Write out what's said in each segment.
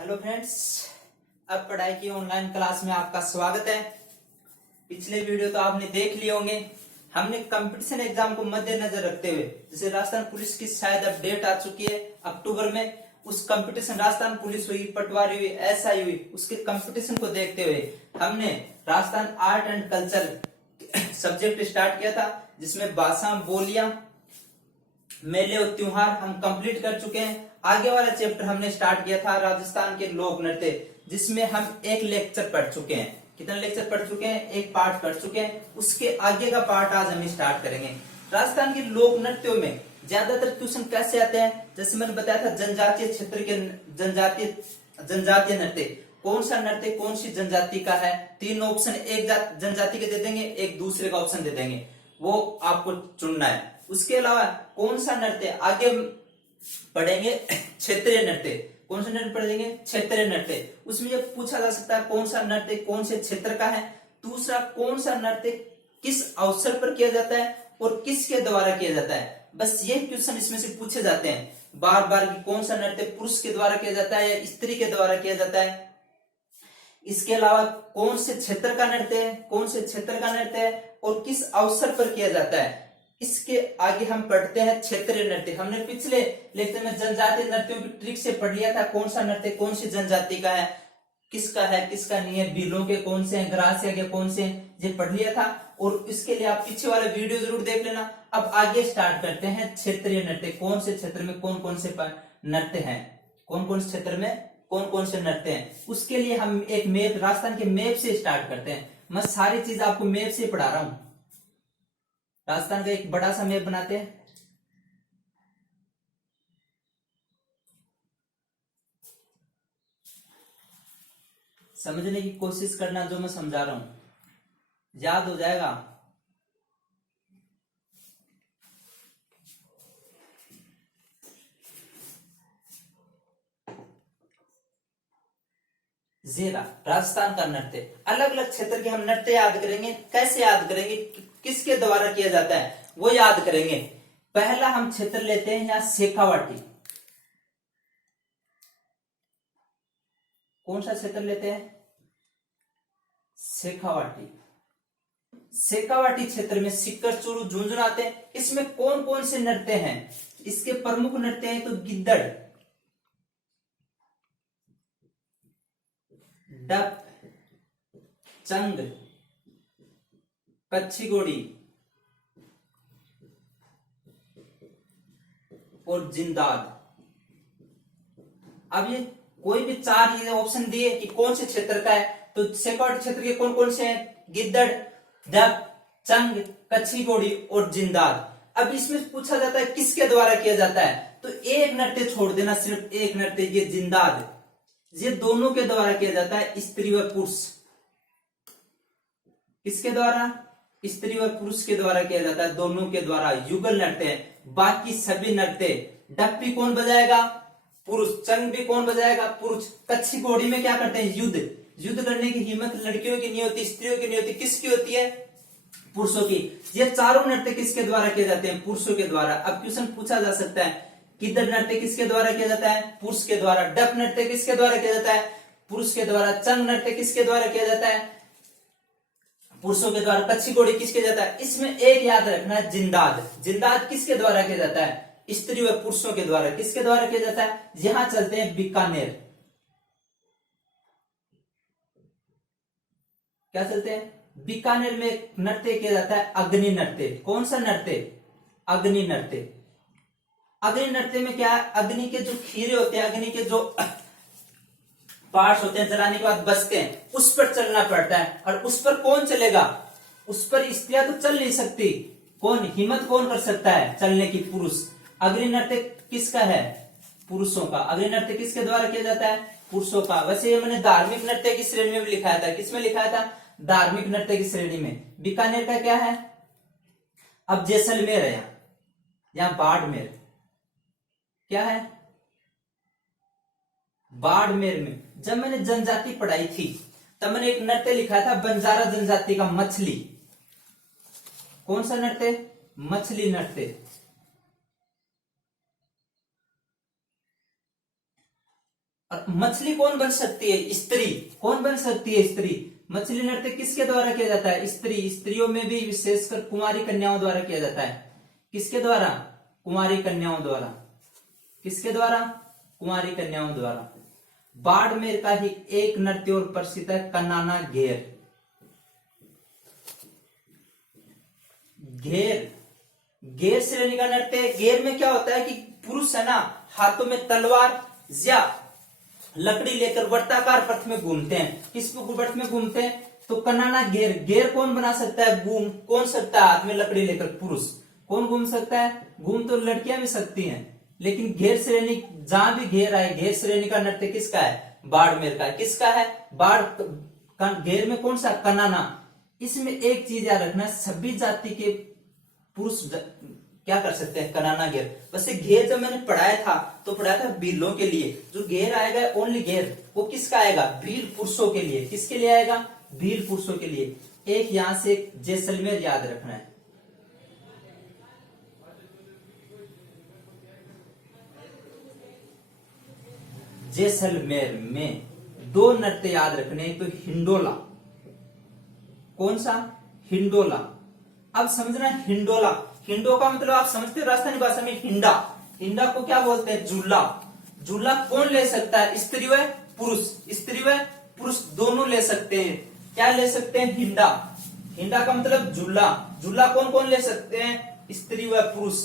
Hello friends, अब पढ़ाई की ऑनलाइन क्लास में आपका स्वागत है। पिछले वीडियो तो आपने देख लिए होंगे। हमने कंपटीशन एग्जाम को मद्देनजर रखते हुए, जैसे राजस्थान पुलिस की शायद अपडेट आ चुकी है अक्टूबर में, उस कंपटीशन राजस्थान पुलिस हुई, पटवारी हुई, एसआई हुई, उसके कंपटीशन को देखते हुए हमने Rajasthan art and culture subject start किया था, जिसमें भाषा, बोलियां, मेले और त्योहार हम कंप्लीट कर चुके हैं। आगे वाला चैप्टर हमने स्टार्ट किया था राजस्थान के लोक नृत्य, जिसमें हम एक लेक्चर पढ़ चुके हैं। कितना लेक्चर पढ़ चुके हैं? एक पार्ट पढ़ चुके हैं। उसके आगे का पार्ट आज हम स्टार्ट करेंगे। राजस्थान के लोक नृत्यों में ज्यादातर क्वेश्चन कैसे आते हैं? जैसे मैंने बताया था, जनजातीय क्षेत्र के जनजातीय नृत्य, कौन सा नृत्य कौन सी जनजाति का है? तीन ऑप्शन एक जनजाति के दे देंगे, एक दूसरे का ऑप्शन दे देंगे, वो आपको चुनना है। उसके अलावा कौन सा नृत्य आगे पढ़ेंगे? क्षेत्रीय नृत्य। कौन सा नृत्य पढ़ेंगे? क्षेत्रीय नृत्य। उसमें जब पूछा जा सकता है कौन सा नृत्य कौन से क्षेत्र का है। दूसरा, कौन सा नृत्य किस अवसर पर किया जाता है और किसके द्वारा किया जाता है। बस ये क्वेश्चन इसमें से पूछे जाते हैं बार बार कि कौन सा नृत्य पुरुष के द्वारा किया जाता है या स्त्री के द्वारा किया जाता है। इसके अलावा कौन से क्षेत्र का नृत्य है, कौन से क्षेत्र का नृत्य है और किस अवसर पर किया जाता है। इसके आगे हम पढ़ते हैं क्षेत्रीय नृत्य। हमने पिछले लेक्चर में जनजातीय नृत्यों की ट्रिक से पढ़ लिया था, कौन सा नृत्य कौन सी जनजाति का है, किसका नहीं है, बीलों के कौन से हैं, ग्रासिया के कौन से हैं, ये पढ़ लिया था। और इसके लिए आप पीछे वाला वीडियो जरूर देख लेना। अब आगे स्टार्ट करते हैं क्षेत्रीय नृत्य। कौन से क्षेत्र में कौन कौन से नृत्य हैं, कौन कौन से क्षेत्र में कौन कौन से नृत्य हैं। उसके लिए हम एक मैप, राजस्थान के मैप से स्टार्ट करते हैं। मैं सारी चीज आपको मैप से पढ़ा रहा हूं। राजस्थान का एक बड़ा सा मैप बनाते हैं। समझने की कोशिश करना, जो मैं समझा रहा हूं याद हो जाएगा। जेरा राजस्थान का नृत्य। अलग अलग क्षेत्र के हम नृत्य याद करेंगे। कैसे याद करेंगे? किसके द्वारा किया जाता है वो याद करेंगे। पहला हम क्षेत्र लेते हैं यहां शेखावाटी। कौन सा क्षेत्र लेते हैं? शेखावाटी। शेखावाटी क्षेत्र में सिक्कर, चूरू, झुंझुनू आते हैं। इसमें कौन कौन से नृत्य हैं? इसके प्रमुख नृत्य हैं तो गिद्दड़, डप, चंग, कच्छी घोड़ी और जिंदाद। अब ये कोई भी चार ऑप्शन दिए कि कौन से क्षेत्र का है, तो शेखावाटी क्षेत्र के कौन कौन से हैं? गिद्दड़, डप, चंग, कच्छी घोड़ी और जिंदाद। अब इसमें पूछा जाता है किसके द्वारा किया जाता है, तो एक नृत्य छोड़ देना, सिर्फ एक नृत्य, ये जिंदाद। ये दोनों के द्वारा किया जाता है, स्त्री व पुरुष। किसके द्वारा? स्त्री और पुरुष के द्वारा किया जाता है, दोनों के द्वारा युगल नृत्य है। बाकी सभी नृत्य, डप भी कौन बजाएगा? पुरुष। चंग भी कौन बजाएगा? पुरुष। कच्छी घोड़ी में क्या करते हैं? युद्ध करने की हिम्मत लड़कियों की नहीं होती, स्त्रियों की नहीं होती, किसकी होती है? पुरुषों की। ये चारों नृत्य किसके द्वारा किए जाते हैं? पुरुषों के द्वारा। अब क्वेश्चन पूछा जा सकता है, गिद्दड़ नृत्य किसके द्वारा किया जाता है? पुरुष के द्वारा। डप नृत्य किसके द्वारा किया जाता है? पुरुष के द्वारा। चंग नृत्य किसके द्वारा किया जाता है? पुरुषों के द्वारा। कच्छी घोड़ी किसके जाता है? इसमें एक याद रखना है, जिंदाद। जिंदाद किसके द्वारा किया जाता है? स्त्री व पुरुषों के द्वारा। किसके द्वारा किया जाता है? यहां चलते हैं बीकानेर। क्या चलते हैं? बीकानेर में नृत्य किया जाता है अग्नि नृत्य। कौन सा नृत्य? अग्नि नृत्य। अग्नि नृत्य में क्या है? अग्नि के जो खीरे होते हैं, अग्नि के जो पार्ट्स होते हैं, जलाने के बाद बचते हैं, उस पर चलना पड़ता है। और उस पर कौन चलेगा? उस पर स्त्रियां तो चल नहीं सकती। कौन हिम्मत कौन कर सकता है चलने की? पुरुष। अग्नि नृत्य किसका है? पुरुषों का। अग्नि नृत्य किसके द्वारा किया जाता है? पुरुषों का। वैसे ये मैंने धार्मिक नृत्य की श्रेणी में भी लिखाया था। किसमें लिखाया था? धार्मिक नृत्य की श्रेणी में। बीकानेर का क्या है? अब जैसलमेर है, यहां बाड़मेर। क्या है? बाड़मेर में जब मैंने जनजाति पढ़ाई थी तब मैंने एक नृत्य लिखा था बंजारा जनजाति का, मछली। कौन सा नृत्य? मछली नृत्य। और मछली कौन बन सकती है? स्त्री। कौन बन सकती है? स्त्री। मछली नृत्य किसके द्वारा किया जाता है? स्त्री। स्त्रियों में भी विशेषकर कुमारी कन्याओं द्वारा किया जाता है। किसके द्वारा? कुमारी कन्याओं द्वारा। किसके द्वारा? कुमारी कन्याओं द्वारा। बाड़मेर का ही एक नृत्य और प्रसिद्ध है, कन्नाना घेर। घेर, घेर श्रेणी का नृत्य। घेर में क्या होता है कि पुरुष है ना, हाथों में तलवार या लकड़ी लेकर वर्ताकार पथ में घूमते हैं। किस पथ में घूमते हैं? तो कन्नाना घेर। घेर कौन बना सकता है? घूम कौन सकता है हाथ में लकड़ी लेकर? पुरुष। कौन घूम सकता है? घूम तो लड़कियां भी सकती हैं, लेकिन घेर श्रेणी, जहां भी घेर आए, घेर श्रेणी का नृत्य किसका है? बाड़मेर का। किसका है? घेर में कौन सा? कन्नाना। इसमें एक चीज याद रखना, सभी जाति के पुरुष क्या कर सकते हैं? कन्नाना घेर। वैसे घेर जब मैंने पढ़ाया था तो पढ़ाया था भीलों के लिए। जो घेर आएगा ओनली घेर, वो किसका आएगा? भील पुरुषों के लिए। किसके लिए आएगा? भील पुरुषों के लिए। एक यहां से जैसलमेर याद रखना है। जैसलमेर में दो नृत्य याद रखने, तो हिंडोला। कौन सा? हिंडोला। अब समझना, हिंडोला, हिंडो का मतलब आप समझते हो राजस्थानी भाषा में हिंडा। हिंडा को क्या बोलते हैं? झूला। झूला कौन ले सकता है? स्त्री व पुरुष। स्त्री व पुरुष दोनों ले सकते हैं। क्या ले सकते हैं? हिंडा। हिंडा का मतलब झूला। झूला कौन कौन ले सकते हैं? स्त्री व पुरुष।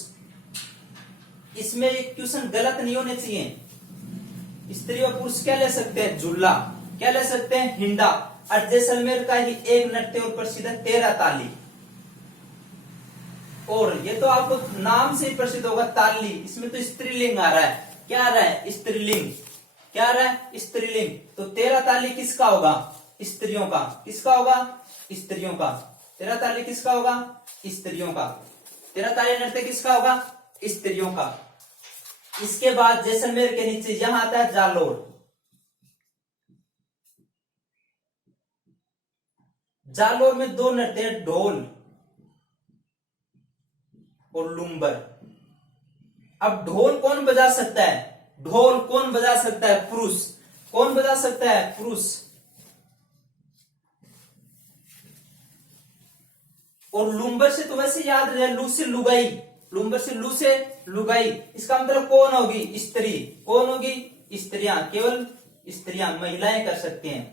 इसमें एक क्वेश्चन गलत नहीं होने चाहिए। स्त्री व पुरुष क्या ले सकते हैं? झूला। क्या ले सकते हैं? हिंडा। और जैसलमेर का ही एक नृत्य और प्रसिद्ध है, तेरा ताली। और ये तो आपको नाम से ही प्रसिद्ध होगा, ताली। इसमें तो स्त्रीलिंग आ रहा है। क्या आ रहा है? स्त्रीलिंग। क्या आ रहा है? स्त्रीलिंग। तो तेरा ताली किसका होगा? स्त्रियों का। किसका होगा? स्त्रियों का। तेरा ताली किसका होगा? स्त्रियों का। तेरा ताली नृत्य किसका होगा? स्त्रियों का। इसके बाद जैसलमेर के नीचे यहां आता है जालोर। जालोर में दो नृत्य हैं, ढोल और लुम्बर। अब ढोल कौन बजा सकता है? ढोल कौन बजा सकता है? पुरुष। कौन बजा सकता है? पुरुष। और लुम्बर से तो वैसे याद रहे, लू से लुगाई। लुम्बर से लू से लुगाई। इसका मतलब कौन होगी? स्त्री। कौन होगी? स्त्रियां। केवल स्त्रियां, महिलाएं कर सकती हैं।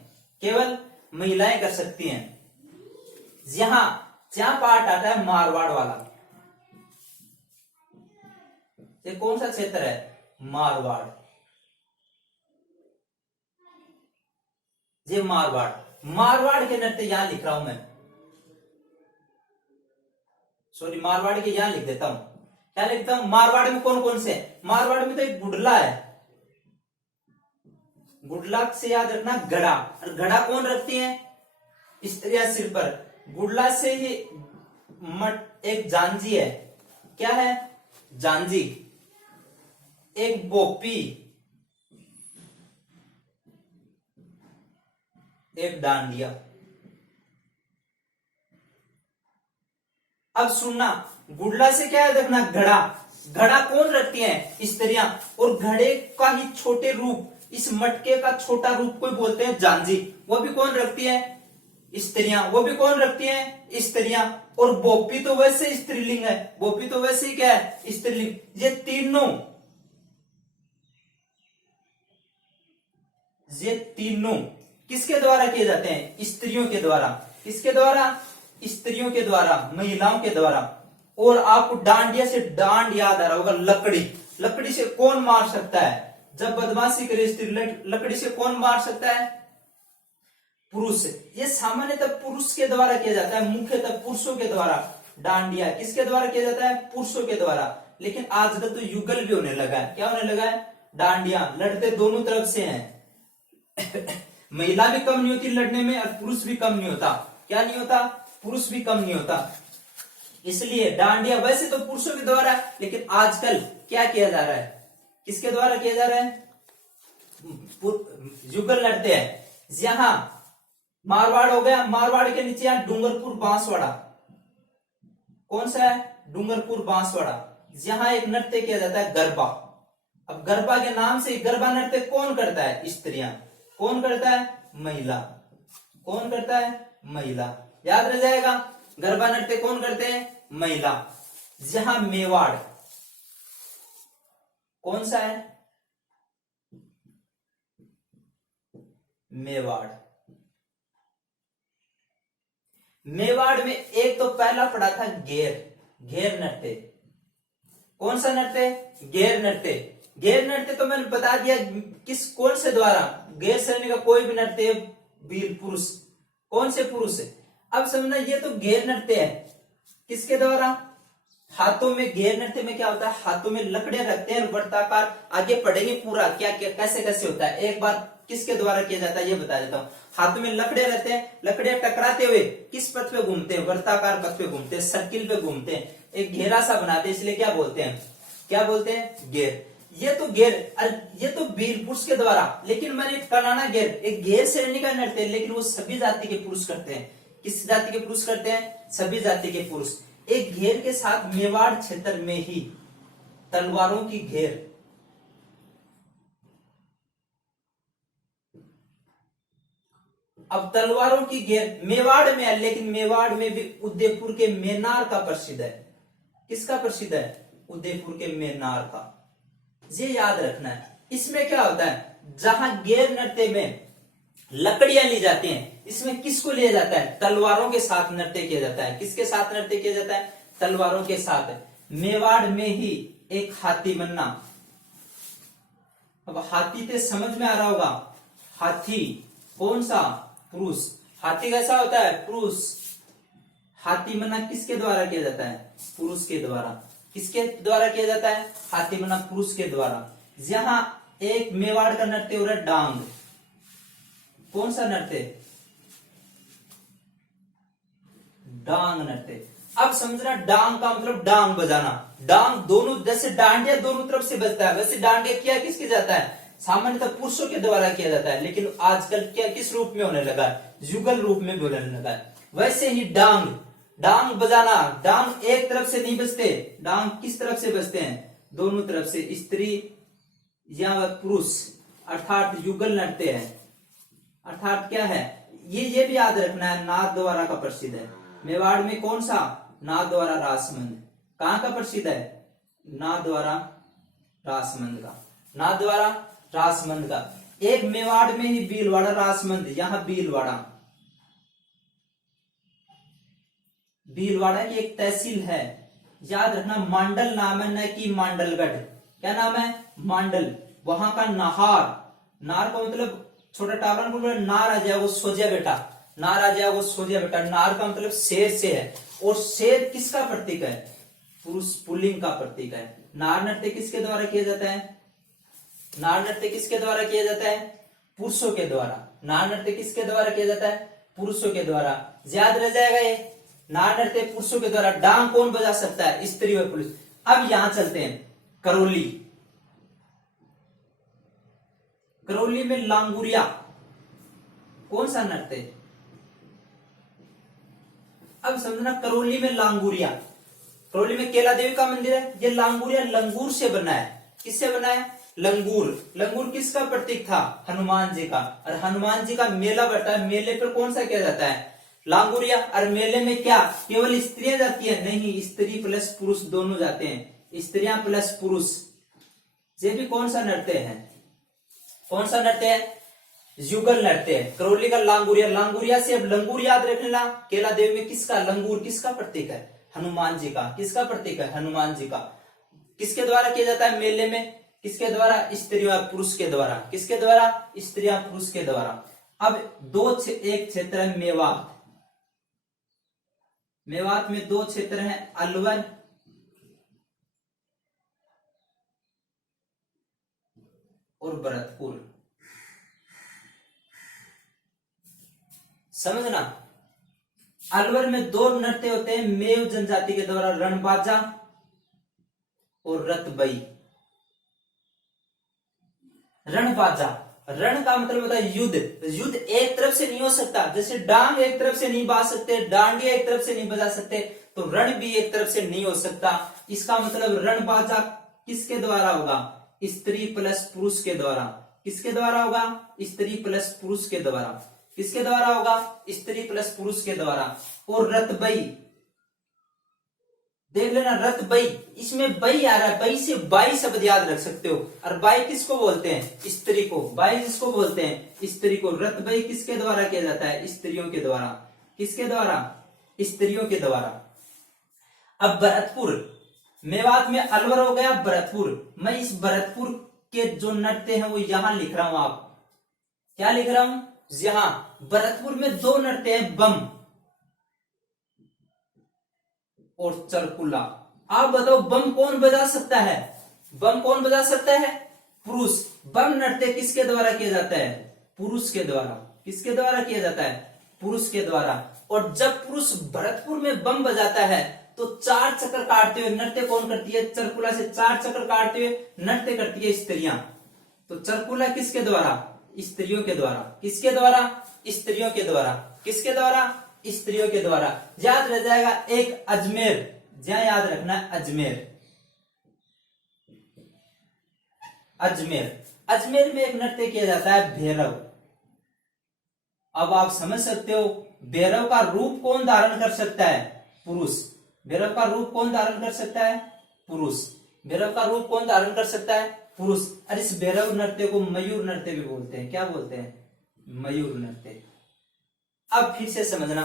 केवल महिलाएं कर सकती हैं। यहां जहां पार्ट आता है मारवाड़ वाला। ये कौन सा क्षेत्र है? मारवाड़। ये मारवाड़। मारवाड़ के नृत्य यहां लिख रहा हूं मैं, सॉरी, मारवाड़ के यहां लिख देता हूं। क्या लिखता हूं? मारवाड़ में कौन कौन से? मारवाड़ में तो एक गुडला है। गुडला से याद रखना घड़ा। और घड़ा कौन रखती है? स्त्रियां सिर पर। गुडला से ही एक जांजी है। क्या है? जांजी। एक बोपी, एक डांडिया। अब सुनना, गुडला से क्या याद रखना? घड़ा। घड़ा कौन रखती है? स्त्रियां। और घड़े का ही छोटे रूप, इस मटके का छोटा रूप को बोलते हैं जांजी। वो भी कौन रखती है? स्त्रियां। वो भी कौन रखती है? स्त्रियां। और बोपी तो वैसे स्त्रीलिंग है। बोपी तो वैसे ही क्या है? स्त्रीलिंग। ये तीनों किसके द्वारा किए जाते हैं? स्त्रियों के द्वारा। किसके द्वारा? स्त्रियों के द्वारा, महिलाओं के द्वारा। और आपको डांडिया से डांड याद आ रहा होगा, लकड़ी। लकड़ी से कौन मार सकता है? जब बदमाशी करे स्त्री, लकड़ी से कौन मार सकता है? पुरुष। ये सामान्यतः पुरुष के द्वारा किया जाता है, मुख्यतः पुरुषों के द्वारा। डांडिया किसके द्वारा किया जाता है? पुरुषों के द्वारा। लेकिन आजकल तो युगल भी होने लगा है। क्या होने लगा है? डांडिया। लड़ते दोनों तरफ से हैं। महिला भी कम नहीं होती लड़ने में और पुरुष भी कम नहीं होता। क्या नहीं होता? पुरुष भी कम नहीं होता। इसलिए डांडिया वैसे तो पुरुषों के द्वारा, लेकिन आजकल क्या किया जा रहा है? किसके द्वारा किया जा रहा है? युगल लड़ते हैं। यहां मारवाड़ हो गया। मारवाड़ के नीचे यहां डूंगरपुर बांसवाड़ा। कौन सा है? डूंगरपुर बांसवाड़ा। यहां एक नृत्य किया जाता है, गरबा। अब गरबा के नाम से गरबा नृत्य कौन करता है? स्त्रियां। कौन करता है? महिला। कौन करता है? महिला। याद रह जाएगा, गरबा नृत्य कौन करते हैं? महिला। जहां मेवाड़ कौन सा है? मेवाड़। मेवाड़ में एक तो पहला पड़ा था घेर नृत्य। कौन सा नृत्य? घेर नृत्य। घेर नृत्य तो मैंने बता दिया कौन से द्वारा? गैर श्रेणी का कोई भी नृत्य वीर पुरुष। कौन से पुरुष? अब समझना, ये तो घेर नृत्य है। किसके द्वारा? हाथों में। घेर नृत्य में क्या होता है? हाथों में लकड़ियां रखते हैं, वृत्ताकार। आगे पढ़ेंगे पूरा क्या क्या कैसे कैसे होता है। एक बार किसके द्वारा किया जाता है ये बता देता हूं। हाथों में लकड़ियां रहते हैं, लकड़ियां टकराते हुए किस पथ पे घूमते हैं? वृत्ताकार पथ पे घूमते हैं, सर्किल पे घूमते हैं, एक घेरा सा बनाते हैं, इसलिए क्या बोलते हैं? क्या बोलते हैं? घेर। ये तो वीर पुरुष के द्वारा। लेकिन मैंने कराना घेर, एक घेर श्रेणी का नृत्य है, लेकिन वो सभी जाति के पुरुष करते हैं। किस जाति के पुरुष करते हैं? सभी जाति के पुरुष। एक घेर के साथ मेवाड़ क्षेत्र में ही तलवारों की घेर। अब तलवारों की घेर मेवाड़ में है, लेकिन मेवाड़ में भी उदयपुर के मेनार का प्रसिद्ध है। किसका प्रसिद्ध है? उदयपुर के मेनार का। ये याद रखना है। इसमें क्या होता है? जहां घेर नृत्य में लकड़ियां ली जाती हैं, इसमें किसको लिया जाता है? तलवारों के साथ नृत्य किया जाता है। किसके साथ नृत्य किया जाता है? तलवारों के साथ। मेवाड़ में ही एक हाथी बनना। अब हाथी से समझ में आ रहा होगा, हाथी कौन सा? पुरुष। हाथी कैसा होता है? पुरुष। हाथी बनना किसके द्वारा किया जाता है? पुरुष के द्वारा। किसके द्वारा किया जाता है? हाथी बनना पुरुष के द्वारा। जहां एक मेवाड़ का नृत्य हो रहा है डांग। कौन सा नृत्य? डांग नृत्य। अब समझना, डांग का मतलब डांग बजाना। डांग दोनों, जैसे डांडिया दोनों तरफ से बजता है, वैसे डांडिया किया किसके जाता है? सामान्यतः पुरुषों के द्वारा किया जाता है, लेकिन आजकल क्या किस रूप में होने लगा है? युगल रूप में भी होने लगा है। वैसे ही डांग बजाना। डांग एक तरफ से नहीं बजते, डांग किस तरफ से बजते हैं? दोनों तरफ से। स्त्री या पुरुष, अर्थात युगल नृत्य है। अर्थात क्या है? ये भी याद रखना है, नाद द्वारा का प्रसिद्ध है। मेवाड़ में कौन सा? नाद द्वारा रासमंद। कहां का प्रसिद्ध है? नाद द्वारा रासमंद का। नाद द्वारा रासमंद का। एक मेवाड़ में ही भीलवाड़ा रासमंद। यहां भीलवाड़ा की एक तहसील है। याद रखना, मांडल नाम है, न कि मांडलगढ़। क्या नाम है? मांडल। वहां का नार का मतलब छोटा टावरा को नार आ जाए वो सो जाए बेटा। नार आ जाए वो सो जाए बेटा। नार का मतलब शेर से है, और शेर किसका प्रतीक है? पुरुष, पुल्लिंग का प्रतीक है। नार नृत्य किसके द्वारा किया जाता है? नार नृत्य किसके द्वारा किया जाता है? पुरुषों के द्वारा। नार नृत्य किसके द्वारा किया जाता है? पुरुषों के द्वारा। याद रह जाएगा ये, नार नृत्य पुरुषों के द्वारा। डांग कौन बजा सकता है? स्त्री और पुरुष। अब यहां चलते हैं करौली। करौली में लांगुरिया कौन सा नृत्य? अब समझना, करौली में लांगुरिया। करौली में केला देवी का मंदिर है। ये लांगुरिया लंगूर से बना है। किससे बना है? लंगूर किसका प्रतीक था? हनुमान जी का। और हनुमान जी का मेला बढ़ता है, मेले पर कौन सा किया जाता है? लांगुरिया। और मेले में क्या केवल स्त्रियां जाती है? नहीं, स्त्री प्लस पुरुष दोनों जाते हैं। स्त्रियां प्लस पुरुष। ये भी कौन सा नृत्य है? कौन सा नृत्य है? युगल नृत्य है। करौली का लांगुरिया से अब लंगूर याद रखना। केला देवी में किसका? लंगूर किसका प्रतीक है? हनुमान जी का। किसका प्रतीक है? हनुमान जी का। किसके द्वारा किया जाता है मेले में? किसके द्वारा? स्त्रियां पुरुष के द्वारा। किसके द्वारा? स्त्रियां पुरुष के द्वारा। अब एक क्षेत्र है मेवात। मेवात में दो क्षेत्र हैं, अलवर और भरतपुर। समझना, अलवर में दो नृत्य होते हैं मेव जनजाति के द्वारा, रणबाजा और रतबई। रणबाजा, रण का मतलब होता है युद्ध। युद्ध एक तरफ से नहीं हो सकता, जैसे डांग एक तरफ से नहीं बाज सकते, डांडिया एक तरफ से नहीं बजा सकते, तो रण भी एक तरफ से नहीं हो सकता। इसका मतलब रणबाजा किसके द्वारा होगा? स्त्री प्लस पुरुष के द्वारा। किसके द्वारा होगा? स्त्री प्लस पुरुष के द्वारा। किसके द्वारा होगा? स्त्री प्लस पुरुष के द्वारा। और रतबई, देख लेना रतबई, इसमें बई आ रहा है, बई से बाई शब्द याद रख सकते हो। और बाई किसको बोलते हैं? स्त्री को। बाई जिसको बोलते हैं स्त्री को। रतबई किसके द्वारा किया जाता है? स्त्रियों के द्वारा। किसके द्वारा? स्त्रियों के द्वारा। अब भरतपुर, मेवात में अलवर हो गया भरतपुर। मैं इस भरतपुर के जो नृत्य हैं वो यहां लिख रहा हूं। आप क्या लिख रहा हूं? यहां भरतपुर में दो नृत्य हैं, बम और चरकुला। आप बताओ बम कौन बजा सकता है? बम कौन बजा सकता है? पुरुष। बम नृत्य किसके द्वारा किया जाता है? पुरुष के द्वारा। किसके द्वारा किया जाता है? पुरुष के द्वारा। और जब पुरुष भरतपुर में बम बजाता है तो 4 चक्कर काटते हुए नृत्य कौन करती है? चरकुला से 4 चक्कर काटते हुए नृत्य करती है स्त्रियां। तो चरकुला किसके द्वारा? स्त्रियों के द्वारा। किसके द्वारा? स्त्रियों के द्वारा। किसके द्वारा? स्त्रियों के द्वारा। याद रह जाएगा एक अजमेर, जहां याद रखना है अजमेर। अजमेर, अजमेर में एक नृत्य किया जाता है भैरव। अब आप समझ सकते हो भैरव का रूप कौन धारण कर सकता है? पुरुष। भैरव का रूप कौन धारण कर सकता है? पुरुष। भैरव का रूप कौन धारण कर सकता है? पुरुष। और इस भैरव नृत्य को मयूर नृत्य भी बोलते हैं। क्या बोलते हैं? मयूर नृत्य। अब फिर से समझना,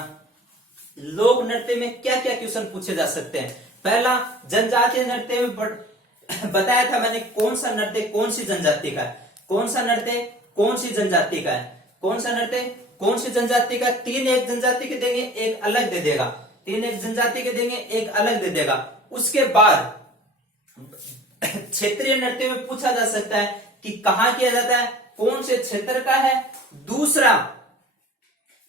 लोक नृत्य में क्या क्या क्वेश्चन पूछे जा सकते हैं। पहला, जनजातीय नृत्य में बताया था मैंने कौन सा नृत्य कौन सी जनजाति का है। कौन सा नृत्य कौन सी जनजाति का है? कौन सा नृत्य कौन सी जनजाति का? 3 एक जनजाति के देंगे, एक अलग दे देगा। 3 एक जनजाति के देंगे, एक अलग दे देगा। उसके बाद क्षेत्रीय नृत्य में पूछा जा सकता है कि कहां किया जाता है, कौन से क्षेत्र का है। दूसरा,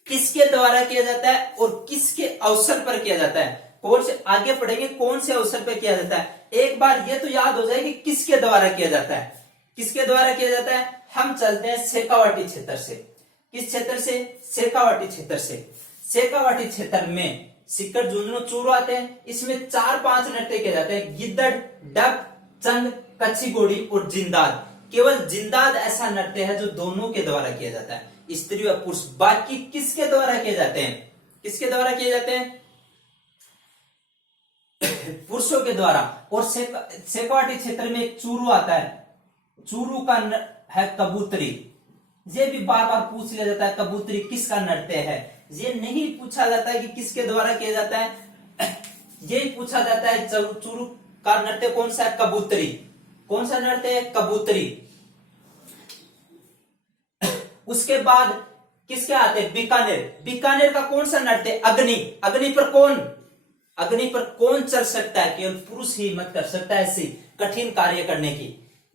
किसके द्वारा किया जाता है और किसके अवसर पर किया जाता है। कौन से, आगे पढ़ेंगे कौन से अवसर पर किया जाता है। एक बार ये तो याद हो जाए कि किसके द्वारा किया जाता है। किसके द्वारा किया जाता है? हम चलते हैं शेखावाटी क्षेत्र से। किस क्षेत्र से? शेखावाटी क्षेत्र से। शेखावाटी क्षेत्र में सिक्कर, झुंझुनू, चूरू आते हैं। इसमें 4-5 नृत्य किए जाते हैं, गिद्दड़, डप, चंग, कच्ची घोड़ी और जिंदाद। केवल जिंदाद ऐसा नृत्य है जो दोनों के द्वारा किया जाता है, स्त्री और पुरुष। बाकी किसके द्वारा किए जाते हैं? किसके द्वारा किए जाते हैं? पुरुषों के द्वारा। और शेखावाटी क्षेत्र में एक चूरू आता है, चूरू का है कबूतरी। ये भी बार बार पूछ लिया जाता है कबूतरी किसका नृत्य है। ये नहीं पूछा जाता है कि किसके द्वारा किया जाता है, यही पूछा जाता है चूरू का नृत्य कौन सा है? कबूतरी। कौन सा नृत्य है? कबूतरी। उसके बाद किसके आते हैं? बीकानेर। बीकानेर का कौन सा नृत्य? अग्नि। अग्नि पर कौन चढ़ सकता है? केवल पुरुष ही हिम्मत कर सकता है ऐसी कठिन कार्य करने की।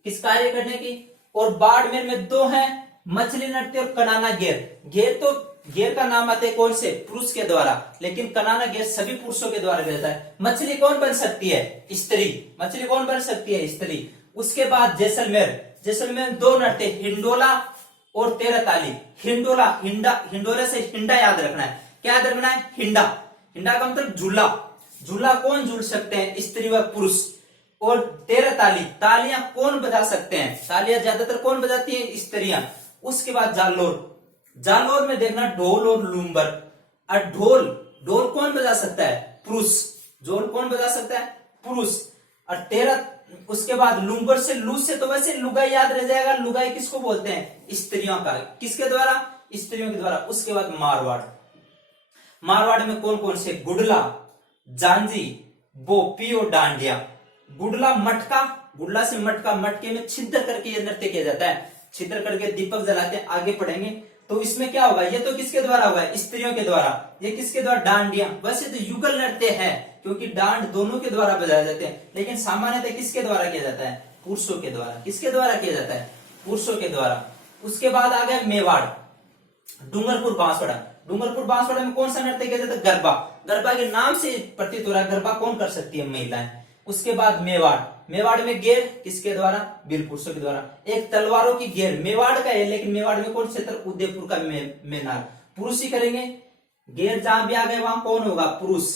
किस कार्य करने की? और बाड़मेर में 2 हैं, मछली नृत्य और कनाना घेर। घेर का नाम आते हैं कौन से? पुरुष के द्वारा, लेकिन कनाना घेर सभी पुरुषों के द्वारा किया जाता है। मछली कौन बन सकती है? स्त्री। मछली कौन बन सकती है? स्त्री। उसके बाद जैसलमेर में 2 नृत्य, हिंडोला और 13 ताली। हिंडोला से हिंडा याद रखना है। क्या याद रखना है? हिंडा। हिंडा का मतलब झूला। झूला कौन झूल सकते हैं? स्त्री व पुरुष। और 13 ताली, तालियां कौन बजा सकते हैं? तालियां ज्यादातर कौन बजाती है? स्त्रियां। उसके बाद जालोर में देखना ढोल और लूम्बर। और ढोल कौन बजा सकता है? पुरुष। ढोल कौन बजा सकता है? पुरुष। और 13, उसके बाद लूम्बर से, लू से तो वैसे लुगाई याद रह जाएगा। लुगाई किसको बोलते हैं? स्त्रियों का। किसके द्वारा? स्त्रियों के द्वारा। उसके बाद मारवाड़ में कौन कौन से? गुडला, जांजी, बोपी और डांडिया। गुडला मटका, गुडला से मटके में छिद्र करके ये नृत्य किया जाता है। छिद्र करके दीपक जलाते हैं। आगे पढ़ेंगे तो इसमें क्या होगा? ये तो किसके द्वारा होगा? स्त्रियों के द्वारा। ये किसके द्वारा? डांडिया। वैसे तो युगल नृत्य है क्योंकि डांड दोनों के द्वारा बजाए जाते हैं, लेकिन सामान्यतः किसके द्वारा किया जाता है? पुरुषों के द्वारा। किसके द्वारा किया जाता है? पुरुषों के द्वारा। उसके बाद आ गया मेवाड़, डूंगरपुर बांसवाड़ा में कौन सा नृत्य किया जाता है? गरबा के नाम से प्रतीत हो रहा है गरबा कौन कर सकती है? महिलाएं। उसके बाद मेवाड़ में घेर किसके द्वारा? वीर पुरुषों के द्वारा। एक तलवारों की घेर मेवाड़ का है, लेकिन मेवाड़ में कौन क्षेत्र? उदयपुर का मेनार। पुरुष ही करेंगे। घेर जहां भी आ गए वहां कौन होगा? पुरुष।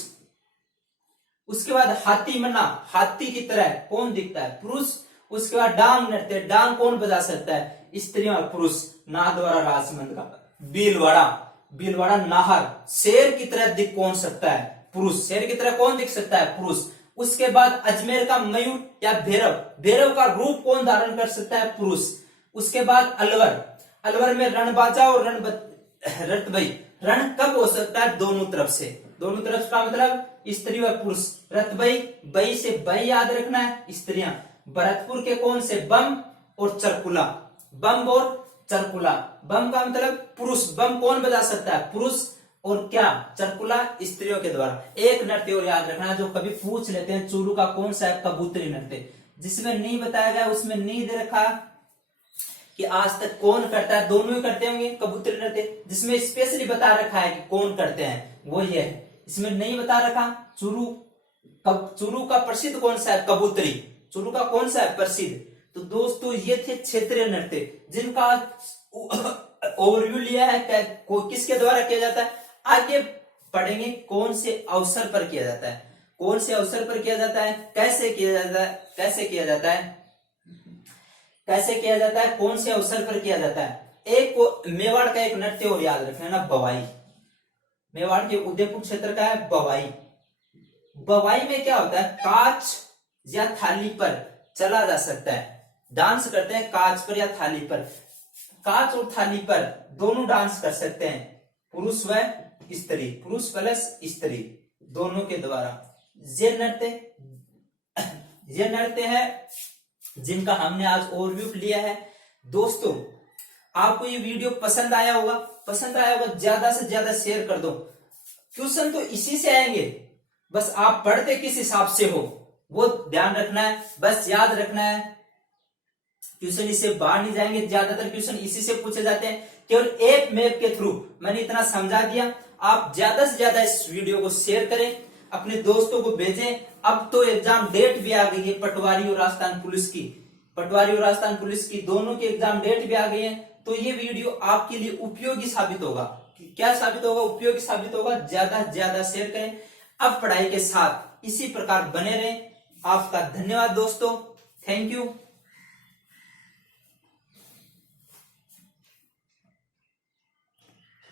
उसके बाद हाथी मना, हाथी की तरह कौन दिखता है? पुरुष। उसके बाद डांग नृत्य, डांग कौन बजा सकता है? स्त्रियां और पुरुष। नाथ द्वारा राजमंद का। भीलवाड़ा, भीलवाड़ा नाहर, शेर की तरह दिख कौन सकता है? पुरुष। शेर की तरह कौन दिख सकता है? पुरुष। उसके बाद अजमेर का मयूर या भैरव, भैरव का रूप कौन धारण कर सकता है? पुरुष। उसके बाद अलवर, अलवर में रणबाजा और रतबई, रण कब हो सकता है? दोनों तरफ से। दोनों तरफ का मतलब स्त्री और पुरुष। रतबई, बई से बई याद रखना है, स्त्रियां। भरतपुर के कौन से? बम और चरकुला, बम और चरकुला। बम का मतलब पुरुष, बम कौन बजा सकता है? पुरुष। और क्या? चरकुला स्त्रियों के द्वारा। एक नृत्य और याद रखना जो कभी पूछ लेते हैं, चूरू का कौन सा है? कबूतरी नृत्य। जिसमें नहीं बताया गया उसमें नहीं दे रखा कि आज तक कौन करता है, दोनों ही करते होंगे कबूतरी नृत्य। जिसमें स्पेशली बता रखा है कि कौन करते हैं, वो ये है। इसमें नहीं बता रखा चूरू, चूरू का प्रसिद्ध कौन सा है? कबूतरी। चूरू का कौन सा है प्रसिद्ध? तो दोस्तों ये थे क्षेत्रीय नृत्य जिनका ओवरव्यू लिया है, किसके द्वारा किया जाता है। आगे पढ़ेंगे कौन से अवसर पर किया जाता है, कौन से अवसर पर किया जाता है, कैसे किया जाता है, कैसे किया जाता है, कैसे किया जाता है, कौन से अवसर पर किया जाता है। एक मेवाड़ का एक नृत्य और याद रखना ना, बवाई। मेवाड़ के उदयपुर क्षेत्र का है बवाई। बवाई में क्या होता है? कांच या थाली पर चला जा सकता है, डांस करते हैं कांच पर या थाली पर। कांच और थाली पर दोनों डांस कर सकते हैं, पुरुष व स्त्री, पुरुष प्लस स्त्री दोनों के द्वारा। ये नृत्य है जिनका हमने आज ओवरव्यू लिया है। दोस्तों आपको ये वीडियो पसंद आया होगा, ज्यादा से ज्यादा शेयर कर दो। क्वेश्चन तो इसी से आएंगे, बस आप पढ़ते किस हिसाब से हो वो ध्यान रखना है, बस याद रखना है। क्वेश्चन इससे बाहर नहीं जाएंगे, ज्यादातर क्वेश्चन इसी से पूछे जाते हैं। केवल एक मैप के थ्रू मैंने इतना समझा दिया। आप ज्यादा से ज्यादा इस वीडियो को शेयर करें, अपने दोस्तों को भेजें। अब तो एग्जाम डेट भी आ गई है पटवारी और राजस्थान पुलिस की, पटवारी और राजस्थान पुलिस की दोनों की एग्जाम डेट भी आ गई है। तो ये वीडियो आपके लिए उपयोगी साबित होगा। क्या साबित होगा? उपयोगी साबित होगा। ज्यादा से ज्यादा शेयर करें। अब पढ़ाई के साथ इसी प्रकार बने रहें। आपका धन्यवाद दोस्तों, थैंक यू।